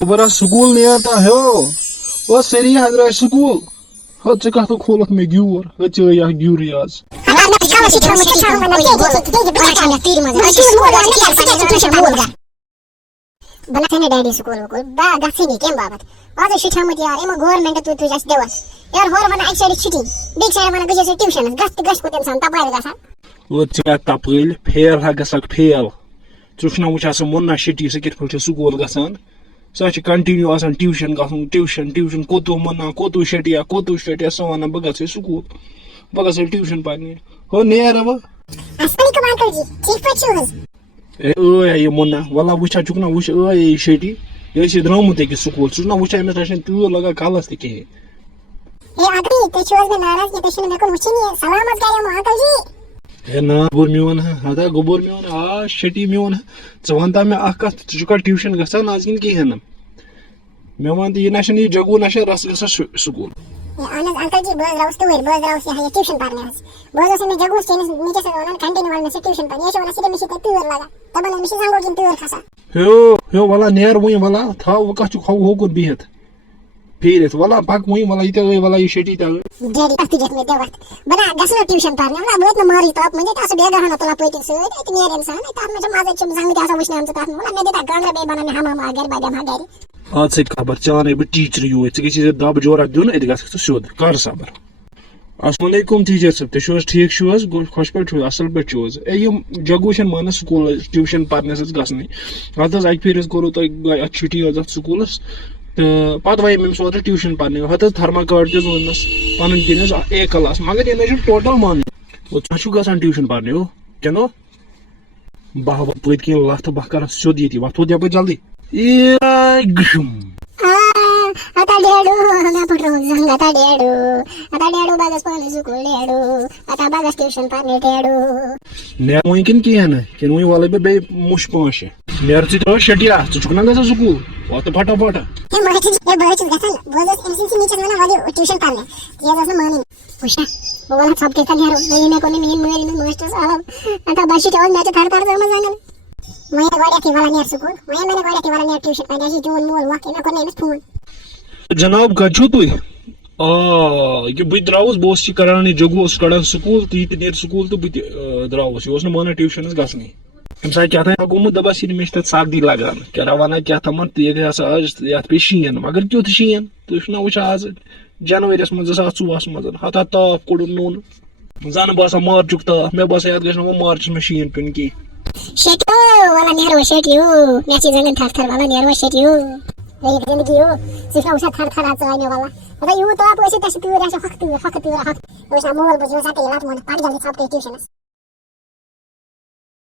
बरा स्कूल नेता है ओ सरी हजरा स्कूल हो च कथ खोलत में ग्यूर हो च या ग्यूर आज भला थने डैडी स्कूल को बा गसिनी केम बाबत आज शिक्षा मत यार एमा गवर्नमेंट तू तुझ्यास देवास यार होर बना एक साइड छिटी बिग साइड बना गजे ट्यूशन गस को इंसान तबाइल गसा वो च तपल फेल हा गसक फेल चुना वुचा स मोन्ना शिटी से कित फल स्कूल गसान सा कंटिन्यू आसान ट्यूशन गसन ट्यूशन कोतु मोन्ना कोतु शटिया सवाना बगस स्कूल बगस ट्यूशन पानी हो नेर अब अस्सलाम वालेकुम अंकल जी ठीक पछुस ये मोन्ना वला वुचा चुकना वुच ए शटी ये से द्रामुत के स्कूल चुना वुचा में तशन तू लगा कालस के ए अंकल ते छुस में नाराज के तशन में को वुचनी सलामत गयो अंकल जी ए ना गोबर मिवन हदा गोबर मिवन आ शटी मिवन चवंता में आका चुका ट्यूशन गसन आज किन की है ना मैं वन ये नशन ये जगू नशन रस गस स्कूल आनंद अंकल जी बोल रहा तो बोल रहा है ट्यूशन पढ़ने बोल से मैं जगू से नीचे से ना कंटिन्यू वाले से ट्यूशन पढ़ने ये वाला सीधे मिशी पे प्योर लगा तब ना मिशी सांगो किन प्योर खसा हो वाला नेर वही वाला था वो का चुका हो को बिहत फिर वाला पाक वही वाला इते वाला ये शेटी ता डैडी पाती जत में देवत बना गसलो ट्यूशन पढ़ने वाला बहुत न मारी तो म्हणजे तास बेगा हना तला पोइटिंग से इतनी नेर इंसान है ताप में जो माझे चम सांग त्यासा वशने आमचं ताप मला ने देता गांगरा बे बनाने हम आगर बादम हा गैरी आज से खबर चाने बे टीचर यू है कि चीज दब जोरा दुन एद गस सुद कर सबर अस्सलाम वालेकुम टीचर सब ते शोस ठीक शोस खुश पे छु असल पे छु ए यम जगुशन मान स्कूल ट्यूशन पढ़ने से गसनी हतस एक फिर करो तो छुट्टी हो स्कूल पत वह मे सोत ट्यूशन पढ़ने हतस थर्मा कार्ड दिस वनस पन दिनस ए क्लास मगर ये टोटल मान छु गसान ट्यूशन पढ़ने हो केनो बह पत कि लथ बह कर सोद ये वथ दे जल्दी आता डेडू ना पटरो संग आता डेडू बागस पने स्कूल डेडू आता बागस ट्यूशन पढ़ने डेडू ने वही किन की है ना किन वही वाले बे मुश पांच मेर तो शटिया चुकना गसा स्कूल वो तो फटाफट ये बच्चे गसन बोलस एमसीसी नीचे ना वाली ट्यूशन पढ़ने ये जैसे माने उषा वो वाला सब के कर यार मेरी में कोने मेरी में मास्टर साहब आता बाशी चोल मैच थर जमा जांगल मैं गोड़े थी वाला नियर स्कूल मैंने गोड़े थी वाला नियर ट्यूशन पढ़ने जी जोन मोल वाके ना कोने में फोन जनाब कछु तुई ये बु द्रावस बोस कराने जगू कड़ान स्कूल तो ये नेर स्कूल तो बु द्रावस ये माना ट्यूशन गसनी अम सा क्या था गोमुत दबस मे सर्दी लगान क्या वन क्या मन तो ये आज ये पे शीन मगर क्यों शीन तो वो आज जनवरी मज 2024 मज हता ताप कोड़ नून जन बसा मार्चुक ताप मे बसा ये गो मार्च में शीन पेन की शेटियो वाला नेरो शेटियो मैची जंगन थर वाला नेरो शेटियो ये जिंदगी हो सिर्फ उसे थर आने वाला मतलब यू तो आप वैसे तस तू ऐसे हक उसे मोबाइल बजो सा के लात मन पाट जल्दी सब ट्यूशन